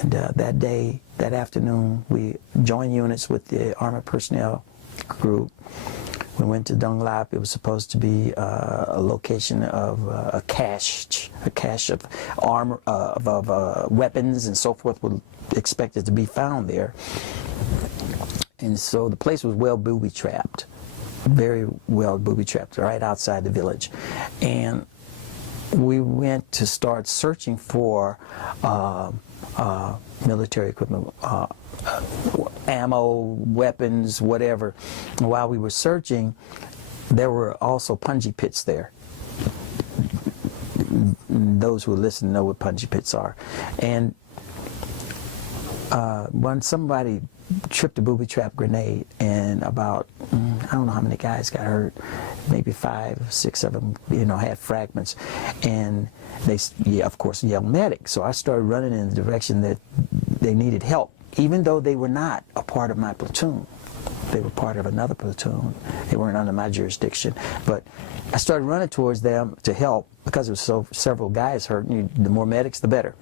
And that afternoon, we joined units with the Armored Personnel Group. We went to Dung Lap. It was supposed to be a location of a cache of armor, of weapons and so forth were expected to be found there. And so the place was well booby-trapped, very well booby-trapped, right outside the village. And we went to start searching for military equipment, ammo, weapons, whatever. And while we were searching, there were also punji pits there. Those who listen know what punji pits are. And when somebody tripped a booby-trap grenade, and about, I don't know how many guys got hurt, maybe 5, 6 of them, had fragments, and they, of course, yelled medic. So I started running in the direction that they needed help, even though they were not a part of my platoon. They were part of another platoon. They weren't under my jurisdiction. But I started running towards them to help because there was several guys hurt, and the more medics, the better.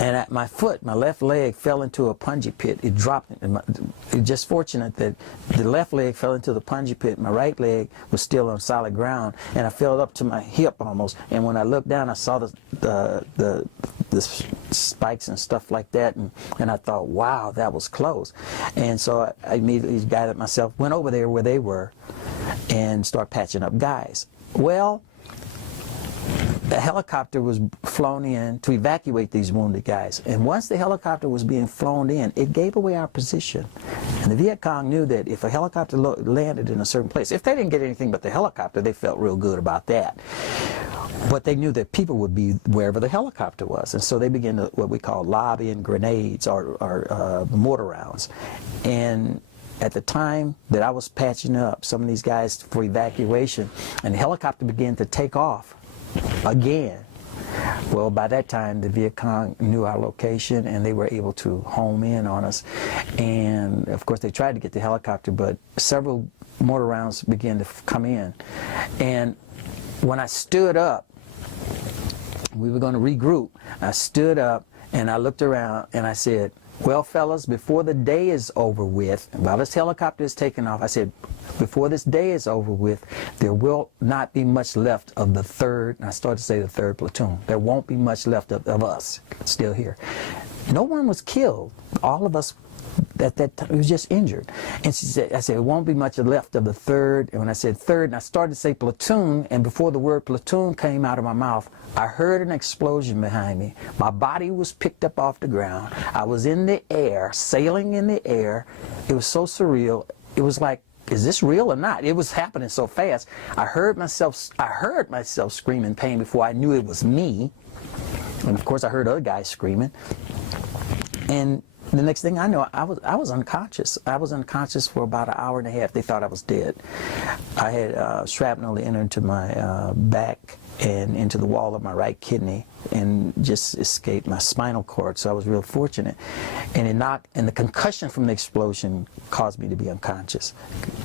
And at my foot, my left leg fell into a punji pit. It dropped. It was just fortunate that the left leg fell into the punji pit. My right leg was still on solid ground, and I fell up to my hip almost. And when I looked down, I saw the spikes and stuff like that, and I thought, wow, that was close. And so I immediately guided myself, went over there where they were, and started patching up guys. Well, a helicopter was flown in to evacuate these wounded guys. And once the helicopter was being flown in, it gave away our position. And the Viet Cong knew that if a helicopter landed in a certain place, if they didn't get anything but the helicopter, they felt real good about that. But they knew that people would be wherever the helicopter was. And so they began to, what we call lobbying grenades or mortar rounds. And at the time that I was patching up some of these guys for evacuation, and the helicopter began to take off again. Well, by that time, the Viet Cong knew our location, and they were able to home in on us. And, of course, they tried to get the helicopter, but several mortar rounds began to come in. And when I stood up, we were going to regroup. I stood up, and I looked around, and I said, well, fellas, before the day is over with, while this helicopter is taking off, I said, before this day is over with, there will not be much left of the 3rd, and I started to say the 3rd platoon. There won't be much left of us still here. No one was killed. All of us at that time, we was just injured. And she said, I said, it won't be much left of the 3rd. And when I said 3rd, and I started to say platoon, and before the word platoon came out of my mouth, I heard an explosion behind me. My body was picked up off the ground. I was in the air, sailing in the air. It was so surreal. It was like, is this real or not? It was happening so fast. I heard myself scream in pain before I knew it was me. And of course I heard other guys screaming. And the next thing I know, I was unconscious. I was unconscious for about an hour and a half. They thought I was dead. I had shrapnel that entered into my back and into the wall of my right kidney, and just escaped my spinal cord. So I was real fortunate. And the concussion from the explosion caused me to be unconscious.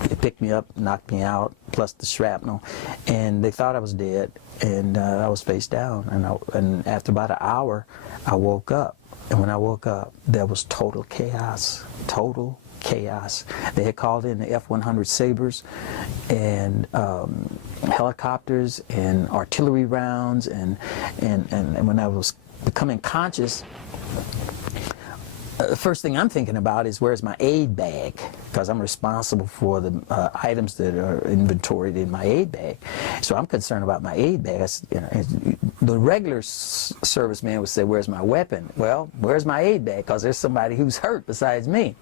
It picked me up, knocked me out, plus the shrapnel, and they thought I was dead. And I was face down. And after about an hour, I woke up. And when I woke up, there was total chaos. Total chaos. They had called in the F-100 Sabres and helicopters and artillery rounds, and when I was becoming conscious, the first thing I'm thinking about is, where's my aid bag? Because I'm responsible for the items that are inventoried in my aid bag. So I'm concerned about my aid bag. The regular serviceman would say, where's my weapon? Well, where's my aid bag? Because there's somebody who's hurt besides me.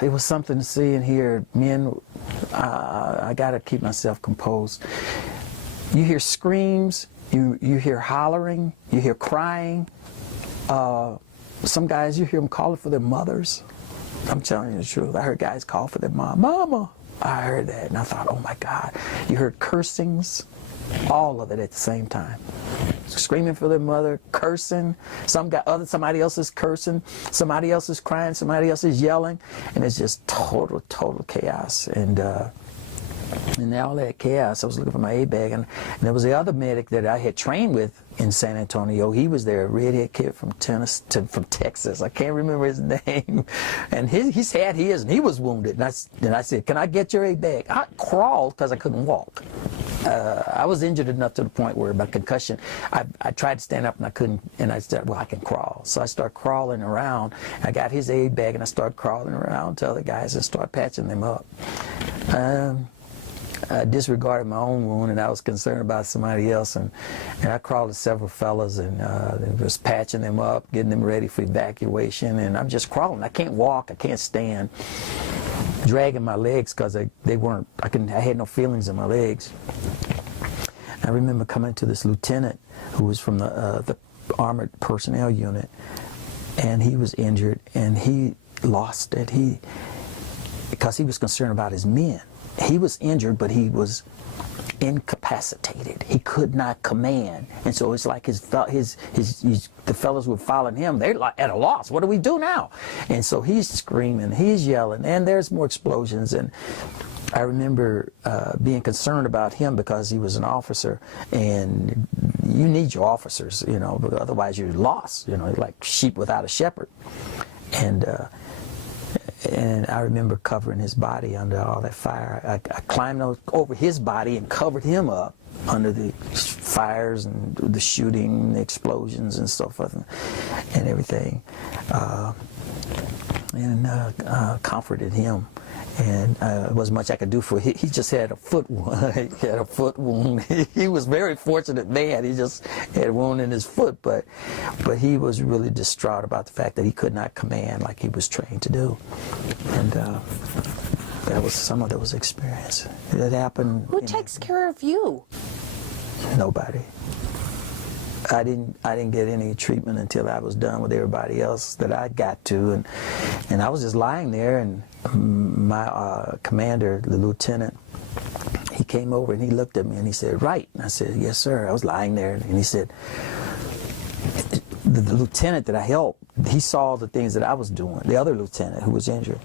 It was something to see and hear. Men, I got to keep myself composed. You hear screams, you hear hollering, you hear crying. Some guys, you hear them calling for their mothers. I'm telling you the truth. I heard guys call for their mom. Mama! I heard that, and I thought, oh my God. You heard cursings, all of it at the same time. Screaming for their mother, cursing. Somebody else is cursing. Somebody else is crying. Somebody else is yelling. And it's just total chaos. And And all that chaos, I was looking for my aid bag, and there was the other medic that I had trained with in San Antonio. He was there, a redhead kid from Texas. I can't remember his name. And he had his, and he was wounded. And I said, "Can I get your aid bag?" I crawled because I couldn't walk. I was injured enough to the point where by concussion, I tried to stand up and I couldn't, and I said, well, I can crawl. So I started crawling around. I got his aid bag and I started crawling around to other guys and started patching them up. I disregarded my own wound, and I was concerned about somebody else, and I crawled to several fellas and was patching them up, getting them ready for evacuation, and I'm just crawling. I can't walk, I can't stand, dragging my legs because I had no feelings in my legs. I remember coming to this lieutenant who was from the armored personnel unit, and he was injured, and he lost it. Because he was concerned about his men. He was injured, but he was incapacitated. He could not command, and so it's like the fellows were following him. They're like at a loss. What do we do now? And so he's screaming, he's yelling, and there's more explosions. And I remember being concerned about him because he was an officer, and you need your officers, you know, but otherwise you're lost. You know, like sheep without a shepherd. And I remember covering his body under all that fire. I climbed over his body and covered him up under the fires and the shooting, the explosions and so forth and everything. Comforted him. And there wasn't much I could do for him. He just had a foot wound. He had a foot wound. He was a very fortunate man. He just had a wound in his foot, but he was really distraught about the fact that he could not command like he was trained to do. And that was some of those experiences. It happened. Who takes care of you? Nobody. I didn't get any treatment until I was done with everybody else that I got to, and I was just lying there, and my commander, the lieutenant, he came over and he looked at me and he said, "Wright." And I said, "Yes, sir." I was lying there, and he said, the lieutenant that I helped, he saw the things that I was doing, the other lieutenant who was injured.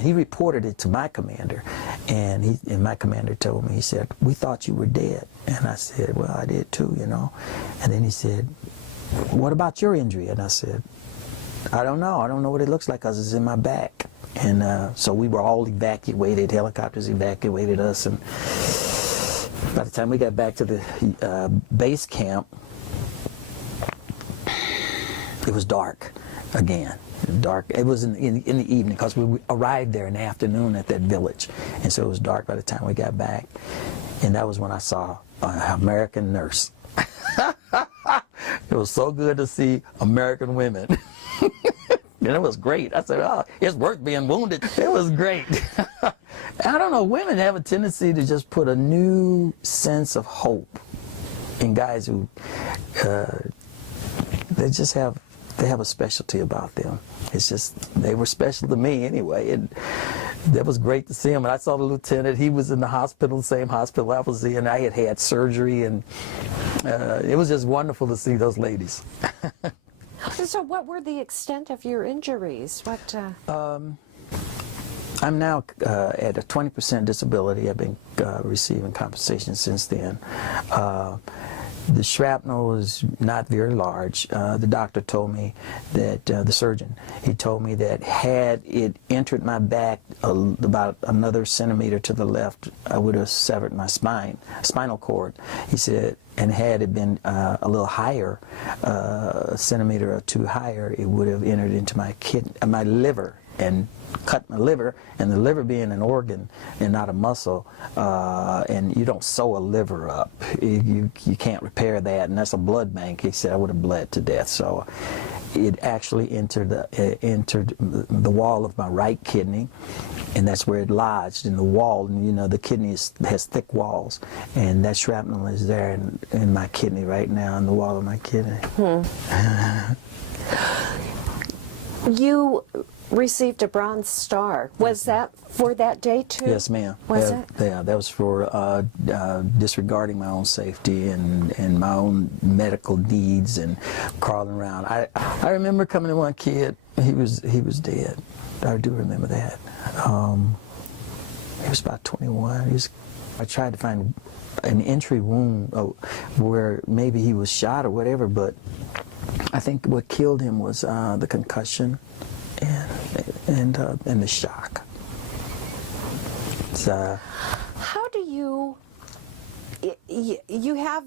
He reported it to my commander, and my commander told me, he said, "We thought you were dead." And I said, "Well, I did too, you know." And then he said, "What about your injury?" And I said, "I don't know. I don't know what it looks like because it's in my back." And so we were all evacuated. Helicopters evacuated us. And by the time we got back to the base camp, it was dark again. Dark. It was in the evening because we arrived there in the afternoon at that village, and so it was dark by the time we got back. And that was when I saw an American nurse. It was so good to see American women. And it was great. I said, "Oh, it's worth being wounded." It was great. I don't know. Women have a tendency to just put a new sense of hope in guys who they have a specialty about them. It's just, they were special to me anyway, and that was great to see him. And I saw the lieutenant. He was in the hospital, the same hospital I was in. I had surgery, and it was just wonderful to see those ladies. So what were the extent of your injuries? I'm now at a 20% disability. I've been receiving compensation since then. The shrapnel is not very large. The doctor told me that, the surgeon, he told me that had it entered my back about another centimeter to the left, I would have severed my spinal cord. He said, and had it been a little higher, a centimeter or two higher, it would have entered into my liver and cut my liver, and the liver being an organ and not a muscle, and you don't sew a liver up. You can't repair that, and that's a blood bank. He said I would have bled to death. So it actually entered the wall of my right kidney, and that's where it lodged in the wall. And you know, the kidney has thick walls, and that shrapnel is there in my kidney right now, in the wall of my kidney. You received a Bronze Star. Was that for that day too? Yes, ma'am. Was it? Yeah, that was for disregarding my own safety and my own medical needs and crawling around. I remember coming to one kid. He was dead. I do remember that. He was about 21. He was I tried to find an entry wound where maybe he was shot or whatever, but I think what killed him was the concussion and the shock. So, How do you have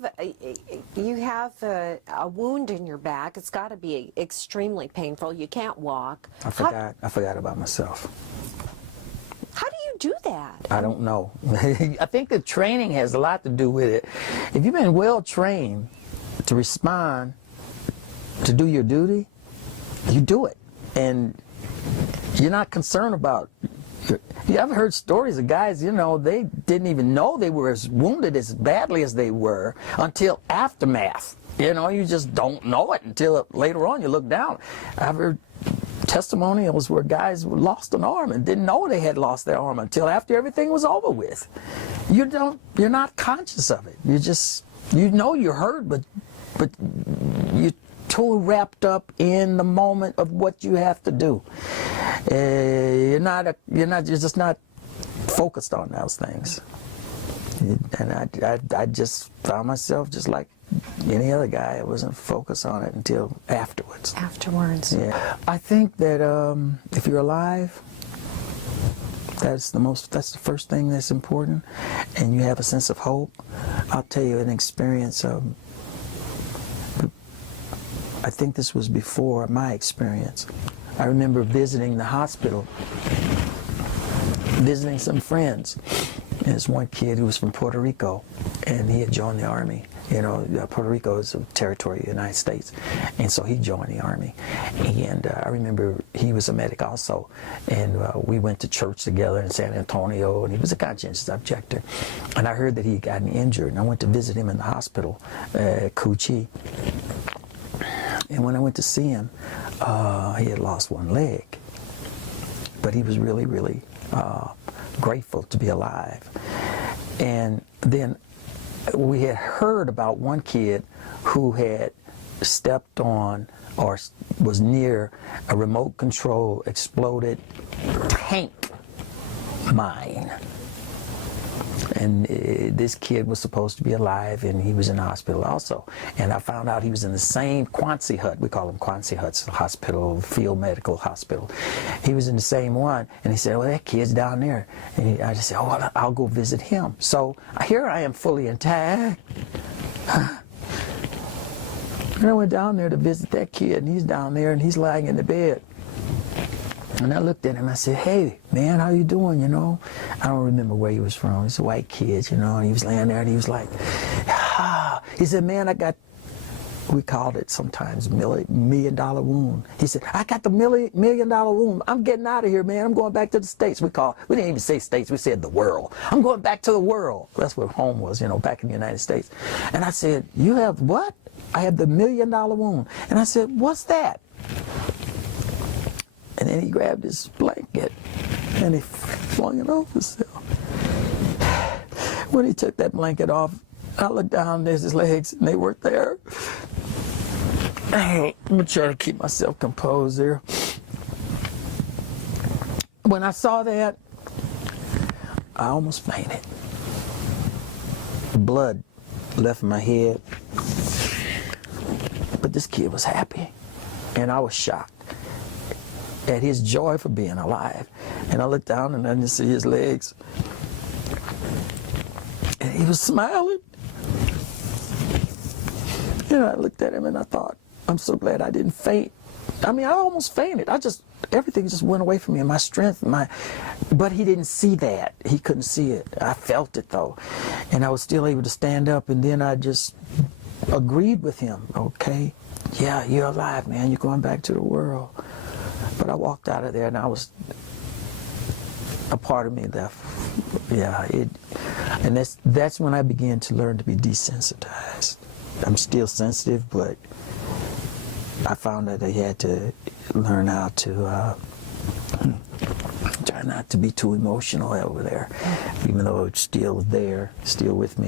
a wound in your back? It's got to be extremely painful. You can't walk. I forgot about myself. How do you do that? I don't know. I think the training has a lot to do with it. If you've been well trained to respond, to do your duty, you do it. And you're not concerned about. You ever heard stories of guys, you know, they didn't even know they were as wounded as badly as they were until aftermath. You know, you just don't know it until later on you look down. I've heard testimonials where guys lost an arm and didn't know they had lost their arm until after everything was over with. You're not conscious of it. You know you're hurt, but you're too wrapped up in the moment of what you have to do. You're just not focused on those things. And I just found myself just like any other guy. I wasn't focused on it until afterwards. Afterwards. Yeah. I think that if you're alive, that's the first thing that's important, and you have a sense of hope. I'll tell you an experience of, I think this was before my experience. I remember visiting the hospital, visiting some friends. There's one kid who was from Puerto Rico, and he had joined the Army. You know, Puerto Rico is a territory of the United States, and so he joined the Army. And I remember he was a medic also, and we went to church together in San Antonio, and he was a conscientious objector. And I heard that he had gotten injured, and I went to visit him in the hospital at Cuchi. And when I went to see him, he had lost one leg, but he was really, really grateful to be alive. And then we had heard about one kid who had stepped on or was near a remote control exploded tank mine. And this kid was supposed to be alive, and he was in the hospital also. And I found out he was in the same Quansi hut. We call them Quansi huts, hospital, field medical hospital. He was in the same one, and he said, well, that kid's down there. And I just said, oh, well, I'll go visit him. So here I am fully intact. And I went down there to visit that kid, and he's down there, and he's lying in the bed. And I looked at him, I said, hey, man, how you doing, you know? I don't remember where he was from. He's a white kid, you know, and he was laying there, and he was like, ah. He said, man, I got, we called it sometimes $1 million wound. He said, I got the $1 million wound. I'm getting out of here, man. I'm going back to the States. We didn't even say States, we said the world. I'm going back to the world. That's where home was, you know, back in the United States. And I said, you have what? I have the $1 million wound. And I said, what's that? And then he grabbed his blanket and he flung it over himself. When he took that blanket off, I looked down, there's his legs, and they weren't there. I'm trying to keep myself composed there. When I saw that, I almost fainted. Blood left my head. But this kid was happy, and I was shocked at his joy for being alive. And I looked down and I didn't see his legs. And he was smiling. And I looked at him and I thought, I'm so glad I didn't faint. I mean, I almost fainted. Everything just went away from me, my strength, but he didn't see that. He couldn't see it. I felt it though. And I was still able to stand up, and then I just agreed with him. Okay, yeah, you're alive, man. You're going back to the world. But I walked out of there, and a part of me left. Yeah, and that's when I began to learn to be desensitized. I'm still sensitive, but I found that I had to learn how to try not to be too emotional over there, even though it's still there, still with me.